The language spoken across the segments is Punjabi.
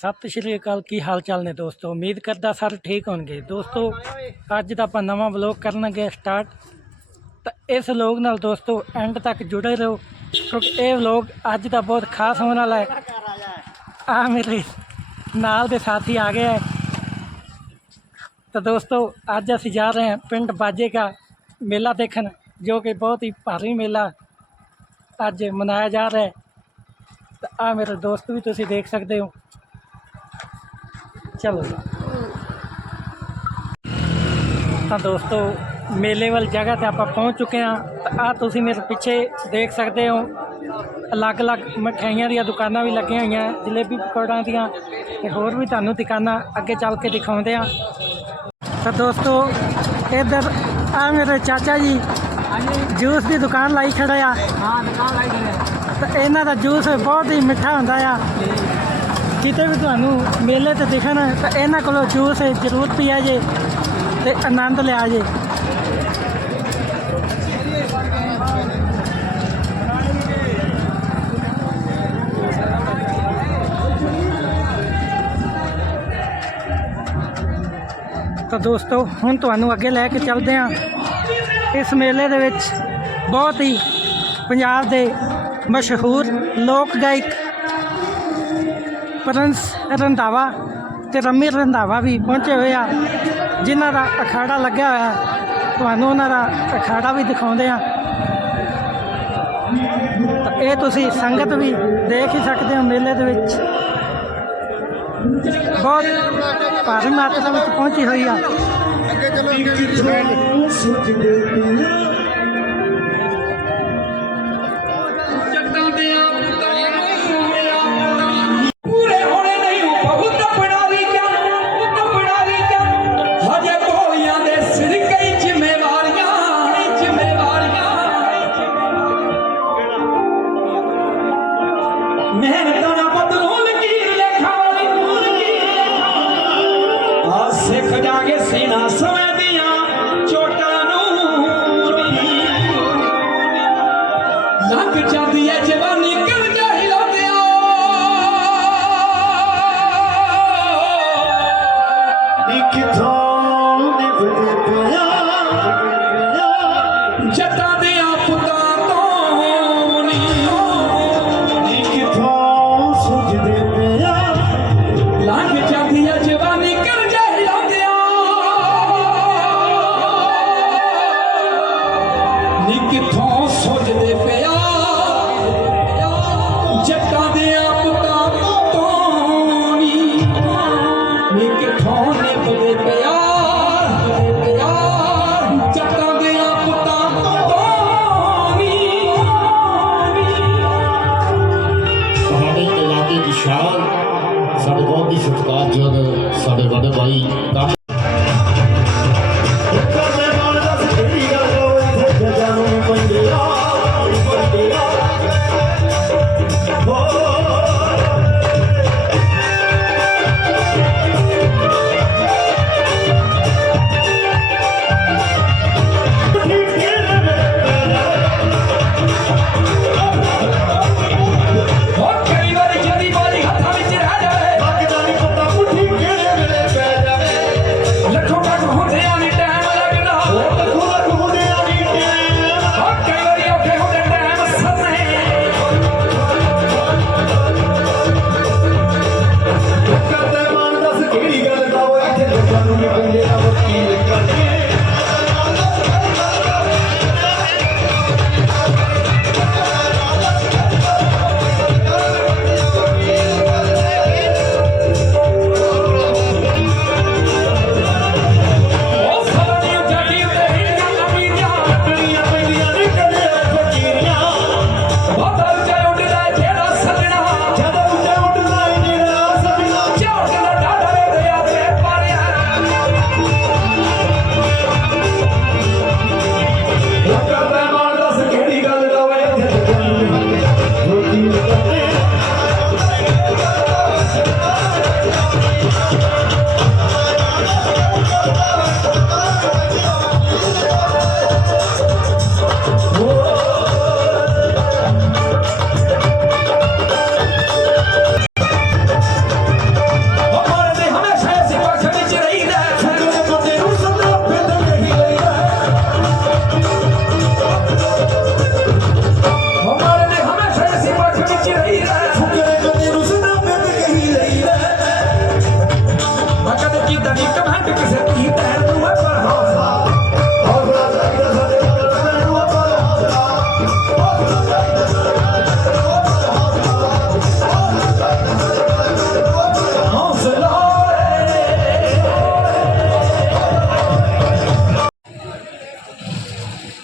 ਸਤਿ ਸ਼੍ਰੀ ਅਕਾਲ, ਕੀ ਹਾਲ ਚਾਲ ਨੇ ਦੋਸਤੋ? ਉਮੀਦ ਕਰਦਾ ਸਾਰੇ ਠੀਕ ਹੋਣਗੇ। ਦੋਸਤੋ, ਅੱਜ ਦਾ ਆਪਾਂ ਨਵਾਂ ਵਲੌਗ ਕਰਨਗੇ ਸਟਾਰਟ ਤਾਂ ਇਸ ਵਲੌਗ ਨਾਲ ਦੋਸਤੋ ਐਂਡ ਤੱਕ ਜੁੜੇ ਰਹੋ, ਕਿਉਂਕਿ ਇਹ ਵਲੌਗ ਅੱਜ ਦਾ ਬਹੁਤ ਖਾਸ ਹੋਣ ਵਾਲਾ ਹੈ। ਆ ਮੇਰੇ ਨਾਲ ਦੇ ਸਾਥੀ ਆ ਗਏ ਹੈ ਤਾਂ ਦੋਸਤੋ, ਅੱਜ ਅਸੀਂ ਜਾ ਰਹੇ ਹਾਂ ਪਿੰਡ ਬਾਜੇ ਦਾ ਮੇਲਾ ਦੇਖਣ, ਜੋ ਕਿ ਬਹੁਤ ਹੀ ਭਾਰੀ ਮੇਲਾ ਅੱਜ ਮਨਾਇਆ ਜਾ ਰਿਹਾ ਹੈ। ਤਾਂ ਆ ਮੇਰੇ ਦੋਸਤ ਵੀ ਤੁਸੀਂ ਦੇਖ ਸਕਦੇ ਹੋ। ਚਲੋ। ਤਾਂ ਦੋਸਤੋ ਮੇਲੇ ਵਾਲੀ ਜਗ੍ਹਾ ਤੇ ਆਪਾਂ ਪਹੁੰਚ ਚੁੱਕੇ ਹਾਂ। ਆ ਤੁਸੀਂ ਮੇਰੇ ਪਿੱਛੇ ਦੇਖ ਸਕਦੇ ਹੋ ਅਲੱਗ-ਅਲੱਗ ਮਠਿਆਈਆਂ ਦੀਆਂ ਦੁਕਾਨਾਂ ਵੀ ਲੱਗੀਆਂ ਹੋਈਆਂ ਜਲੇਬੀ ਪਕੌੜਾਂ ਦੀਆਂ ਤੇ ਹੋਰ ਵੀ ਤੁਹਾਨੂੰ ਦੁਕਾਨਾਂ ਅੱਗੇ ਚੱਲ ਕੇ ਦਿਖਾਉਂਦੇ ਹਾਂ। ਤਾਂ ਦੋਸਤੋ ਇੱਧਰ ਆ ਮੇਰੇ ਚਾਚਾ ਜੀ ਜੂਸ ਦੀ ਦੁਕਾਨ ਲਾਈ ਖੜੇ ਆ। ਹਾਂ ਦੁਕਾਨ ਲਾਈ ਕਰੇ ਤਾਂ ਇਹਨਾਂ ਦਾ ਜੂਸ ਬਹੁਤ ਹੀ ਮਿੱਠਾ ਹੁੰਦਾ ਆ। ਕਿਤੇ ਵੀ ਤੁਹਾਨੂੰ ਮੇਲੇ ਤੇ ਦਿਖਣ, ਤਾਂ ਇਹਨਾਂ ਕੋਲੋਂ ਜੂਸ ਜ਼ਰੂਰ ਪੀਆ ਜੇ ਤੇ ਆਨੰਦ ਲਿਆ ਜੇ। ਤਾਂ ਦੋਸਤੋ, ਹੁਣ ਤੁਹਾਨੂੰ ਅੱਗੇ ਲੈ ਕੇ ਚੱਲਦੇ ਹਾਂ। ਇਸ ਮੇਲੇ ਦੇ ਵਿੱਚ ਬਹੁਤ ਹੀ ਪੰਜਾਬ ਦੇ ਮਸ਼ਹੂਰ ਲੋਕ ਗਾਇਕ ਪ੍ਰਿੰਸ ਰੰਧਾਵਾ ਤੇ ਰੰਮੀ ਰੰਧਾਵਾ ਵੀ ਪਹੁੰਚੇ ਹੋਏ ਆ, ਜਿਨ੍ਹਾਂ ਦਾ ਅਖਾੜਾ ਲੱਗਿਆ ਹੋਇਆ ਤੁਹਾਨੂੰ ਉਹਨਾਂ ਦਾ ਅਖਾੜਾ ਵੀ ਦਿਖਾਉਂਦੇ ਆ ਇਹ ਤੁਸੀਂ ਸੰਗਤ ਵੀ ਦੇਖ ਹੀ ਸਕਦੇ ਹੋ ਮੇਲੇ ਦੇ ਵਿੱਚ। ਬਹੁਤ ਭਾਰੀ ਮਾਤਰਾ ਵਿੱਚ ਪਹੁੰਚੀ ਹੋਈ ਆ। ਪੂਰੇ ਕਿਥੋਂ ਨਿਭਦੇ ਪਿਆ ਜੱਟਾਂ ਦੇ ਪੁੱਤਾਂ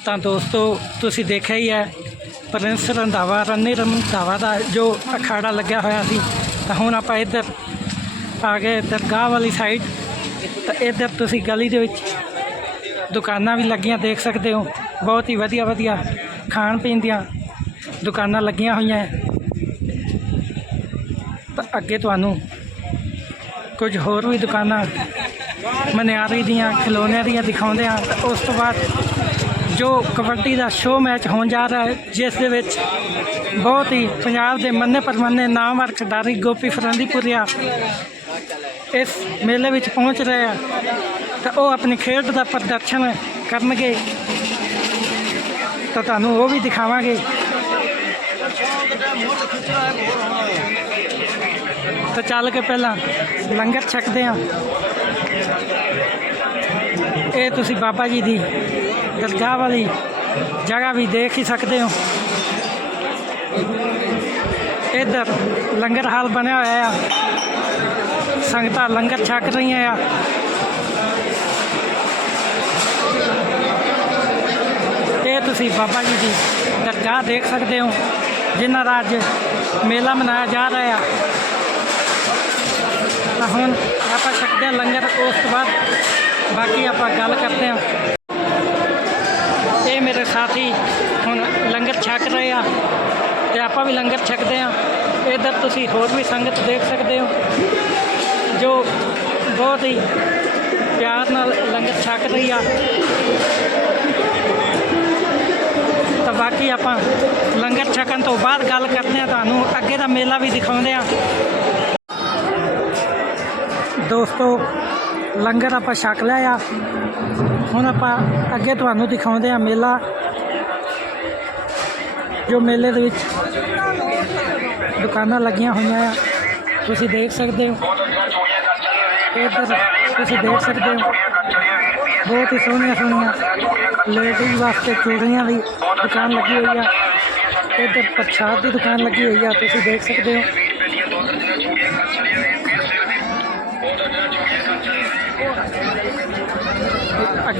ਤਾਂ ਦੋਸਤੋ, ਤੁਸੀਂ ਦੇਖਿਆ ਹੀ ਹੈ, ਪ੍ਰਿੰਸ ਰੰਧਾਵਾ, ਰੰਨੀ ਰੰਧਾਵਾ ਦਾ ਜੋ ਅਖਾੜਾ ਲੱਗਿਆ ਹੋਇਆ ਸੀ, ਤਾਂ ਹੁਣ ਆਪਾਂ ਇੱਧਰ ਆ ਗਏ ਦਰਗਾਹ ਵਾਲੀ ਸਾਈਡ ਤਾਂ ਇੱਧਰ ਤੁਸੀਂ ਗਲੀ ਦੇ ਵਿੱਚ ਦੁਕਾਨਾਂ ਵੀ ਲੱਗੀਆਂ, ਦੇਖ ਸਕਦੇ ਹੋ। ਬਹੁਤ ਹੀ ਵਧੀਆ ਵਧੀਆ ਖਾਣ ਪੀਣ ਦੀਆਂ ਦੁਕਾਨਾਂ ਲੱਗੀਆਂ ਹੋਈਆਂ ਤਾਂ ਅੱਗੇ ਤੁਹਾਨੂੰ ਕੁਝ ਹੋਰ ਵੀ ਦੁਕਾਨਾਂ ਮਨਿਆਰੀ ਦੀਆਂ, ਖਿਲੌਣਿਆਂ ਦੀਆਂ ਦਿਖਾਉਂਦੇ ਹਾਂ। ਤਾਂ ਉਸ ਤੋਂ ਬਾਅਦ ਜੋ ਕਬੱਡੀ ਦਾ ਸ਼ੋਅ ਮੈਚ ਹੋਣ ਜਾ ਰਿਹਾ ਹੈ, ਜਿਸ ਦੇ ਵਿੱਚ ਬਹੁਤ ਹੀ ਪੰਜਾਬ ਦੇ ਮੰਨੇ ਪਰਮੰਨੇ ਨਾਮਵਰ ਖਿਡਾਰੀ ਗੋਪੀ ਫਰੰਦੀਪੁਰੀਆ ਇਸ ਮੇਲੇ ਵਿੱਚ ਪਹੁੰਚ ਰਹੇ ਆ ਤਾਂ ਉਹ ਆਪਣੀ ਖੇਡ ਦਾ ਪ੍ਰਦਰਸ਼ਨ ਕਰਨਗੇ। ਤਾਂ ਤੁਹਾਨੂੰ ਉਹ ਵੀ ਦਿਖਾਵਾਂਗੇ। ਤਾਂ ਚੱਲ ਕੇ ਪਹਿਲਾਂ ਲੰਗਰ ਛਕਦੇ ਆ ਇਹ ਤੁਸੀਂ ਬਾਬਾ ਜੀ ਦੀ ਦਰਗਾਹ ਵਾਲੀ ਜਗ੍ਹਾ ਵੀ ਦੇਖ ਹੀ ਸਕਦੇ ਹੋ। ਇੱਧਰ ਲੰਗਰ ਹਾਲ ਬਣਿਆ ਹੋਇਆ ਆ। ਸੰਗਤਾਂ ਲੰਗਰ ਛਕ ਰਹੀਆਂ ਆ। ਇਹ ਤੁਸੀਂ ਬਾਬਾ ਜੀ ਦੀ ਦਰਗਾਹ ਦੇਖ ਸਕਦੇ ਹੋ, ਜਿਨ੍ਹਾਂ ਦਾ ਅੱਜ ਮੇਲਾ ਮਨਾਇਆ ਜਾ ਰਿਹਾ ਆ। ਤਾਂ ਹੁਣ ਆਪਾਂ ਛਕਦੇ ਹਾਂ ਲੰਗਰ, ਉਸ ਤੋਂ ਬਾਅਦ ਬਾਕੀ ਆਪਾਂ ਗੱਲ ਕਰਦੇ ਹਾਂ। ਮੇਰੇ ਸਾਥੀ ਹੁਣ ਲੰਗਰ ਛਕ ਰਹੇ ਆ ਤੇ ਆਪਾਂ ਵੀ ਲੰਗਰ ਛਕਦੇ ਆ। ਇੱਧਰ ਤੁਸੀਂ ਹੋਰ ਵੀ ਸੰਗਤ ਦੇਖ ਸਕਦੇ ਹੋ, ਜੋ ਬਹੁਤ ਹੀ ਪਿਆਰ ਨਾਲ ਲੰਗਰ ਛਕ ਰਹੀ ਆ। ਤਾਂ ਬਾਕੀ ਆਪਾਂ ਲੰਗਰ ਛਕਣ ਤੋਂ ਬਾਅਦ ਗੱਲ ਕਰਦੇ ਆ, ਤੁਹਾਨੂੰ ਅੱਗੇ ਦਾ ਮੇਲਾ ਵੀ ਦਿਖਾਉਂਦੇ ਆ। ਦੋਸਤੋ, ਲੰਗਰ ਆਪਾਂ ਛਕ ਲਿਆ ਆ। ਹੁਣ ਆਪਾਂ ਅੱਗੇ ਤੁਹਾਨੂੰ ਦਿਖਾਉਂਦੇ ਆ ਮੇਲਾ, ਜੋ ਮੇਲੇ ਦੇ ਵਿੱਚ ਦੁਕਾਨਾਂ ਲੱਗੀਆਂ ਹੋਈਆਂ ਆ। ਤੁਸੀਂ ਦੇਖ ਸਕਦੇ ਹੋ। ਇੱਧਰ ਤੁਸੀਂ ਦੇਖ ਸਕਦੇ ਹੋ। ਬਹੁਤ ਹੀ ਸੋਹਣੀਆਂ ਸੋਹਣੀਆਂ ਲੇਡੀਜ਼ ਵਾਸਤੇ ਚੂੜੀਆਂ ਦੀ ਦੁਕਾਨ ਲੱਗੀ ਹੋਈ ਆ। ਇੱਧਰ ਪ੍ਰਸ਼ਾਦ ਦੀ ਦੁਕਾਨ ਲੱਗੀ ਹੋਈ ਆ। ਤੁਸੀਂ ਦੇਖ ਸਕਦੇ ਹੋ।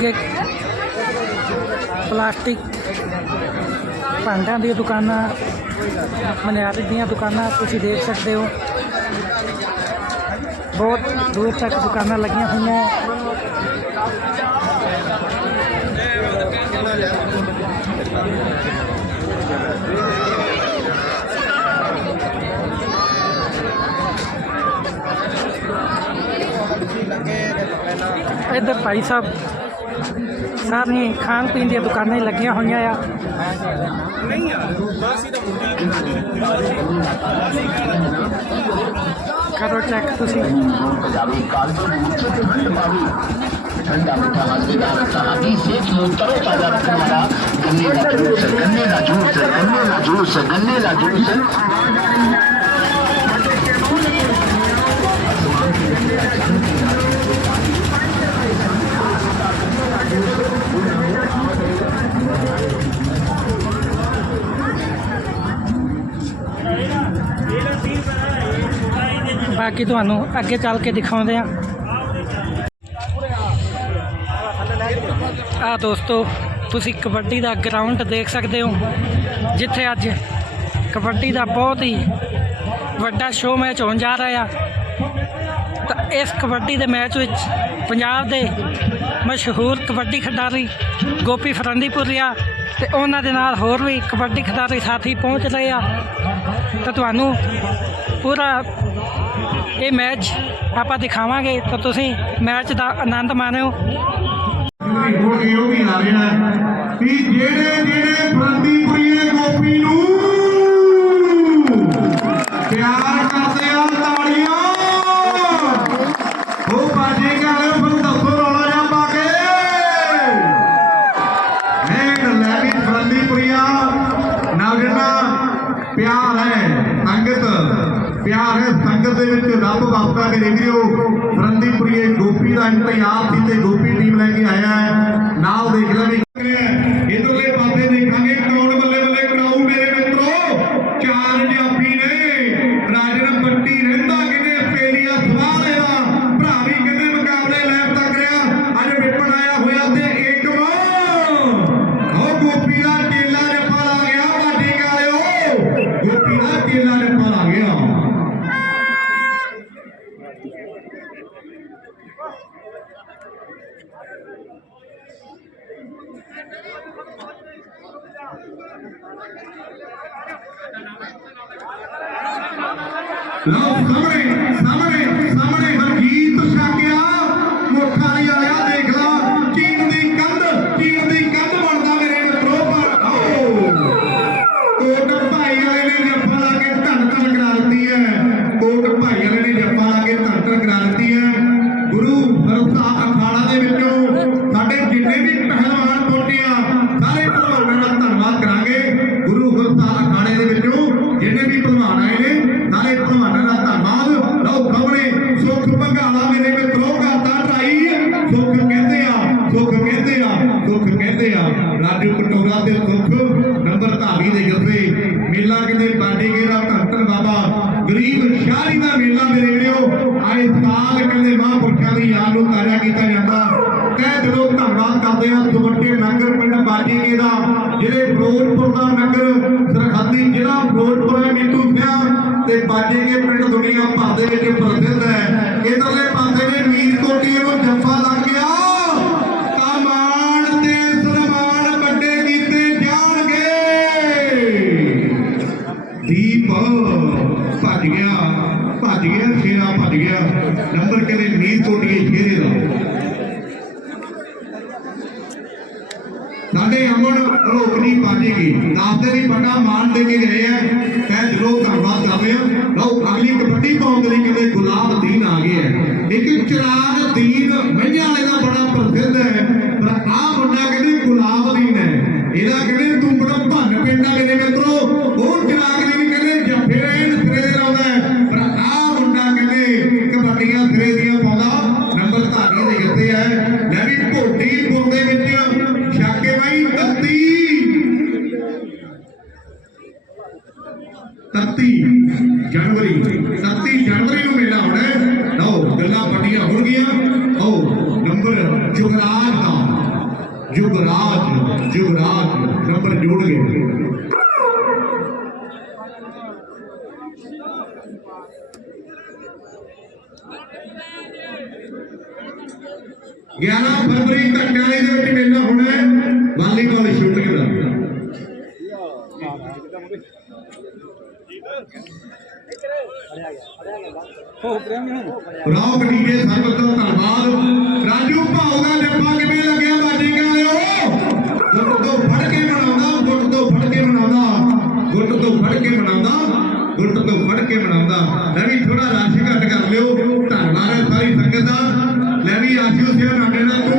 ਅੱਗੇ ਪਲਾਸਟਿਕ ਭਾਂਡਾਂ ਦੀਆਂ ਦੁਕਾਨਾਂ, ਮਨਿਆਰੀ ਦੀਆਂ ਦੁਕਾਨਾਂ ਤੁਸੀਂ ਦੇਖ ਸਕਦੇ ਹੋ ਬਹੁਤ ਦੂਰ ਤੱਕ ਦੁਕਾਨਾਂ ਲੱਗੀਆਂ ਹੋਈਆਂ ਹੈ। ਇੱਧਰ ਭਾਈ ਸਾਹਿਬ ਸਾਰੀਆਂ ਖਾਣ ਪੀਣ ਦੀਆਂ ਦੁਕਾਨਾਂ ਹੀ ਲੱਗੀਆਂ ਹੋਈਆਂ ਆ ਕਰੋ ਚੈੱਕ ਤੁਸੀਂ ਪੰਜਾਬੀ ਕਾਲਜ ਠੰਡਾ ਮਿੱਠਾ ਮਜ਼ੇਦਾਰ ਕਹਾਣੀ से जो तरो ताजा रखने वाला गन्ने का जूस गन्ने का जूस गन्ने का जूस गन्ने का जूस ਬਾਕੀ ਤੁਹਾਨੂੰ ਅੱਗੇ ਚੱਲ ਕੇ ਦਿਖਾਉਂਦੇ ਆ ਆ ਦੋਸਤੋ, ਤੁਸੀਂ ਕਬੱਡੀ ਦਾ ਗਰਾਊਂਡ ਦੇਖ ਸਕਦੇ ਹੋ, ਜਿੱਥੇ ਅੱਜ ਕਬੱਡੀ ਦਾ ਬਹੁਤ ਹੀ ਵੱਡਾ ਸ਼ੋਅ ਮੈਚ ਹੋਣ ਜਾ ਰਿਹਾ ਆ। ਤਾਂ ਇਸ ਕਬੱਡੀ ਦੇ ਮੈਚ ਵਿੱਚ ਪੰਜਾਬ ਦੇ ਮਸ਼ਹੂਰ ਕਬੱਡੀ ਖਿਡਾਰੀ ਗੋਪੀ ਫਰੰਦੀਪੁਰੀਆ ਤੇ ਉਹਨਾਂ ਦੇ ਨਾਲ ਹੋਰ ਵੀ ਕਬੱਡੀ ਖਿਡਾਰੀ ਸਾਥੀ ਪਹੁੰਚ ਰਹੇ ਆ। ਤਾਂ ਤੁਹਾਨੂੰ ਪੂਰਾ ਇਹ ਮੈਚ ਆਪਾਂ ਦਿਖਾਵਾਂਗੇ ਤਾਂ ਤੁਸੀਂ ਮੈਚ ਦਾ ਆਨੰਦ ਮਾਣਿਓ। ਹੋਣਗੇ ਉਹ ਵੀ ਆ ਰਿਹਾ ਵੀ ਜਿਹੜੇ ਜਿਹੜੇ ਫਰੰਦੀਪੁਰੀਏ ਗੋਪੀ ਨੂੰ ਪਿਆਰ ਹੈ ਸੰਗਤ ਦੇ ਵਿੱਚ, ਰੱਬ ਵਸਦਾ ਮੇਰੇ ਵੀਰੋ। ਫਰੰਦੀਪੁਰੀਏ ਗੋਪੀ ਦਾ ਇੰਤਜ਼ਾਰ ਸੀ ਤੇ ਗੋਪੀ ਟੀਮ ਲੈ ਕੇ ਆਇਆ ਹੈ। ਨਾਲ ਦੇਖ ਲੈ ਵੀ ਵੀਰੋ ਆਏ ਕਹਿੰਦੇ ਮਹਾਂਪੁਰਸ਼ਾਂ ਦੀ ਯਾਦ ਨੂੰ ਤਾਜ਼ਾ ਕੀਤਾ ਜਾਂਦਾ। ਕਹਿ ਦਿਲੋਂ ਧੰਨਵਾਦ ਕਰਦੇ ਆ ਦੁਬੱਟੇ ਨਗਰ ਪਿੰਡ ਬਾਜੀਗੇ ਦਾ, ਜਿਹੜੇ ਫਿਰੋਜ਼ਪੁਰ ਦਾ ਨਗਰ ਸਰਹੱਦੀ ਜ਼ਿਲ੍ਹਾ ਫਿਰੋਜ਼ਪੁਰ ਹੈ ਮੀਤੂ ਸਿਆ ਤੇ ਬਾਜੀਗੇ ਪਿੰਡ ਦੁਨੀਆ ਭਰ ਦੇ ਵਿੱਚ ਪ੍ਰਸਿੱਧ ਹੈ। ਇਧਰਲੇ ਪਾਸੇ ਨੇ ਮੀਰ ਕੋਟੀ ਨੂੰ ਜੱਫਾ ਨੰਬਰ ਕਹਿੰਦੇ ਮੀਰ ਕੋਟੀਏ ਸ਼ੇਰੇ ਦਾ ਸਾਡੇ ਅਮਨ ਰੋਕ ਰੋਕਣੀ ਪਾਜੇਗੀ ਦਾਸਦੇ ਦੀ ਵੱਡਾ ਮਾਣ ਦੇ ਕੇ ਗਏ ਆ ਕਹਿ ਦਿਲੋਂ ਧੰਨਵਾਦ ਕਰਦੇ ਆ ਲਓ ਅਗਲੀ ਕਬੱਡੀ ਪਾਉਣ ਦੇ ਲਈ ਕਹਿੰਦੇ ਗੁਲਾਬ ਦੀਨ ਆ ਗਏ ਸਿਰੇ ਦੀਆਂ ਪਾਉਂਦਾ ਨੰਬਰ ਧਾਰੀ ਦੇ ਗੱਤੇ ਹੈ ਲੈ ਵੀ ਭੋਟੀਪੁਰ ਦੇ ਵਿੱਚ ਛਾਕੇ ਬਾਈ 31 31 ਜਨਵਰੀ 31 ਜਨਵਰੀ ਨੂੰ ਮੇਲਾ ਹੋਣਾ ਹੈ। ਲਓ ਗੱਲਾਂ ਵੱਡੀਆਂ ਹੋ ਗਈਆਂ ਆਓ ਨੰਬਰ ਜੁਗਰਾਜ ਦਾ ਜੁਗਰਾਜ ਜੁਗਰਾਜ ਨੰਬਰ ਜੋੜ ਗਏ ਗਿਆਰਾਂ ਫਰਵਰੀ ਘਟਿਆਲੇ ਦੇ ਵਿੱਚ ਮੇਲਾ ਹੋਣਾ ਹੈ। ਵਾਲੀਬਾਲ ਸ਼ੂਟਿੰਗ ਦਾ ਰਾਓ ਕਟੀਜੇ ਸਰਬਤ ਦਾ ਧੰਨਵਾਦ। ਰਾਜੂ ਭਾਉ ਦਾ ਜੱਫਾ ਕਿਵੇਂ ਲੱਗਿਆ ਬਾਜੀ ਵਾਲਿਓ ਗੁੱਟ ਤੋਂ ਫੜ ਕੇ ਬਣਾਉਂਦਾ, ਗੁੱਟ ਤੋਂ ਫੜ ਕੇ ਬਣਾਉਂਦਾ। ਗੁੱਟ ਤੋਂ ਫੜ ਕੇ ਬਣਾਉਂਦਾ, ਗੁੱਟ ਤੋਂ ਫੜ ਕੇ ਬਣਾਉਂਦਾ। ਲੈ ਵੀ ਥੋੜਾ ਰਸ਼ ਘੱਟ ਦਾ ਲੈ ਵੀ ਆਸ਼ੂ ਸਿਆ ਨਾਡੇ ਨਾਲ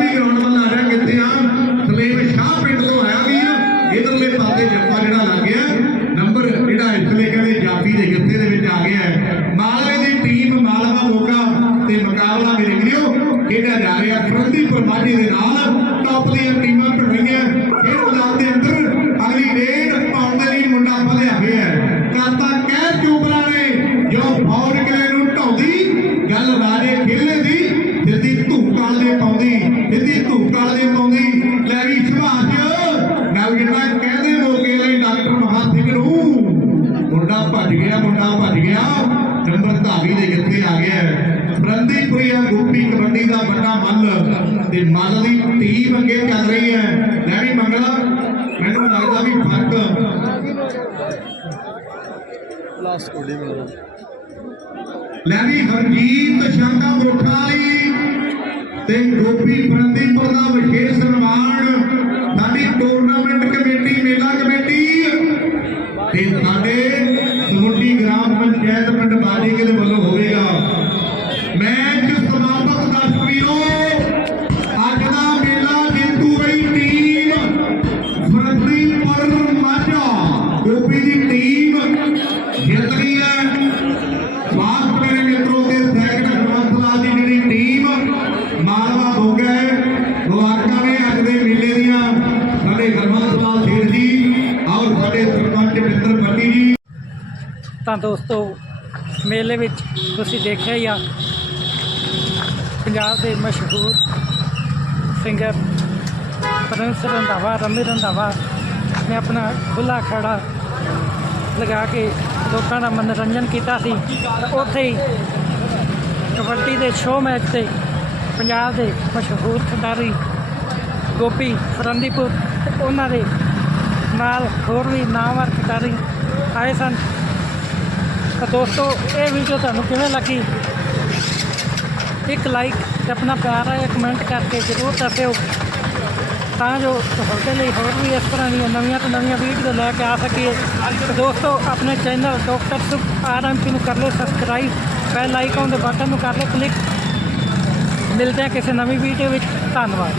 ਪਾਉਂਦੀ ਸਿੱਧੀ ਧੂਕਾਲ ਦੇ ਪਾਉਂਦੀ। ਲੈ ਵੀ ਸੁਭਾਸ਼। ਨਵਗਿੰਨਾ ਕਹਿੰਦੇ ਮੋਕੇ ਲਈ ਡਾਕਟਰ ਮਹਾ ਸਿੰਘ ਨੂੰ। ਮੁੰਡਾ ਭੱਜ ਗਿਆ ਮੁੰਡਾ ਭੱਜ ਗਿਆ। ਨੰਬਰ ਧਾਰੀ ਦੇ ਕਿੱਥੇ ਆ ਗਿਆ ਹੈ। ਫਰੰਦੀਪੁਰੀਆ ਗੋਪੀ ਕਬੱਡੀ ਦਾ ਵੱਡਾ ਮੱਲ। ਤੇ ਮੱਲ ਦੀ ਟੀਮ ਅੱਗੇ ਚੱਲ ਰਹੀ ਹੈ। ਲੈ ਵੀ ਮੰਗਲਾ ਮੈਨੂੰ ਲੱਗਦਾ ਵੀ ਫ਼ਰਕ। ਲੈ ਵੀ ਹਰਜੀਤ ਸ਼ਾਂਤਾ ਮੋਠਾ ਵਾਲੀ। ਤੇ ਗੋਪੀ ਫਰੰਦੀਪੁਰ ਤਾਂ ਦੋਸਤੋ, ਮੇਲੇ ਵਿੱਚ ਤੁਸੀਂ ਦੇਖਿਆ ਹੀ ਆ, ਪੰਜਾਬ ਦੇ ਮਸ਼ਹੂਰ ਸਿੰਗਰ ਪ੍ਰਿੰਸ ਰੰਧਾਵਾ, ਰਮੀ ਰੰਧਾਵਾ ਨੇ ਆਪਣਾ ਖੁੱਲਾ ਖੜਾ ਲਗਾ ਕੇ ਲੋਕਾਂ ਦਾ ਮਨੋਰੰਜਨ ਕੀਤਾ ਸੀ। ਉੱਥੇ ਹੀ ਕਬੱਡੀ ਦੇ ਸ਼ੋਅ ਮੈਚ ਤੇ ਪੰਜਾਬ ਦੇ ਮਸ਼ਹੂਰ ਖਿਡਾਰੀ ਗੋਪੀ ਫਰੰਦੀਪੁਰ ਉਹਨਾਂ ਦੇ ਨਾਲ ਹੋਰ ਵੀ ਨਾਮਵਰ ਖਿਡਾਰੀ ਆਏ ਸਨ। ਤਾਂ ਦੋਸਤੋ, ਇਹ ਵੀਡੀਓ ਤੁਹਾਨੂੰ ਕਿਵੇਂ ਲੱਗੀ? ਇੱਕ ਲਾਈਕ ਤੇ ਆਪਣਾ ਪਿਆਰਾ ਜਿਹਾ ਕਮੈਂਟ ਕਰਕੇ ਜ਼ਰੂਰ ਦੱਸਿਓ। ਤਾਂ ਜੋ ਤੁਹਾਡੇ ਲਈ ਹੋਰ ਵੀ ਇਸ ਤਰ੍ਹਾਂ ਦੀਆਂ ਨਵੀਆਂ ਤੋਂ ਨਵੀਆਂ ਵੀਡੀਓ ਲੈ ਕੇ ਆ ਸਕੀਏ। ਦੋਸਤੋ, ਆਪਣੇ ਚੈਨਲ ਡਾਕਟਰ ਸੁਖ ਆਰਐਮਪੀ ਨੂੰ ਕਰ ਲਓ ਸਬਸਕ੍ਰਾਈਬ ਬੈਲ ਆਈਕਨ ਦੇ ਬਟਨ ਨੂੰ ਕਰ ਲਓ ਕਲਿੱਕ ਮਿਲਦੇ ਹਾਂ ਕਿਸੇ ਨਵੀਂ ਵੀਡੀਓ ਵਿੱਚ। ਧੰਨਵਾਦ।